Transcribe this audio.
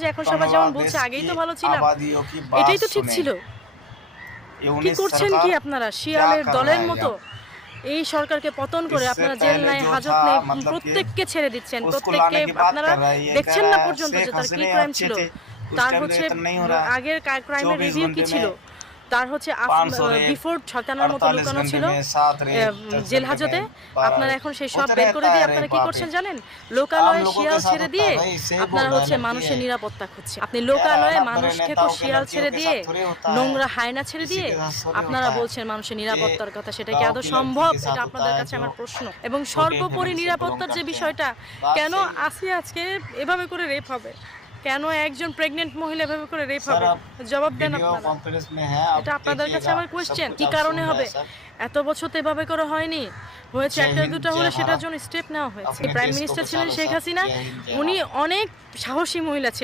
যে এখন সবাই যেমন বলছে আগেই তো ভালো ছিলাম, এটাই তো ঠিক ছিল। কি করছেন কি আপনারা শিয়ালের দলের মতো? এই সরকারকে পতন করে আপনারা জেল নাই, হাজত নেই, প্রত্যেককে ছেড়ে দিচ্ছেন। প্রত্যেককে আপনারা দেখছেন না পর্যন্ত যে তার কি ক্রাইম ছিল, তার হচ্ছে আগের ক্রাইমের রিভিউ কি ছিল, তার হচ্ছে বিফোর শয়তানের মতো লুকানো ছিল জেল হাজতে। আপনারা এখন সেই সব বের করে দিয়ে আপনারা কি করছেন জানেন? লোকালয়ে শিয়াল ছেড়ে দিয়ে আপনারা হচ্ছে মানুষের নিরাপত্তা খুঁজছেন। আপনি লোকালয়ে মানুষ থেকে শিয়াল ছেড়ে দিয়ে, নোংরা হায়না ছেড়ে দিয়ে আপনারা বলছেন মানুষের নিরাপত্তার কথা। সেটা কি আদৌ সম্ভব? এটা আপনাদের কাছে আমার প্রশ্ন। এবং সর্বোপরি নিরাপত্তার যে বিষয়টা, কেন আসিয়া আজকে এভাবে করে রেপ হবে? কেন একজন প্রেগনেন্ট মহিলা এভাবে করে রেপ হবে? জবাব দেন আপনারা। এটা আপনাদের কাছে আমার কোয়েশ্চেন। কি কারণে হবে? এত বছর তো এভাবে করে হয়নি, হয়েছে একটা দুটা হলে সেটার জন্য স্টেপ নেওয়া হয়েছে। প্রাইম মিনিস্টার ছিলেন শেখ হাসিনা, উনি অনেক সাহসী মহিলা ছিলেন।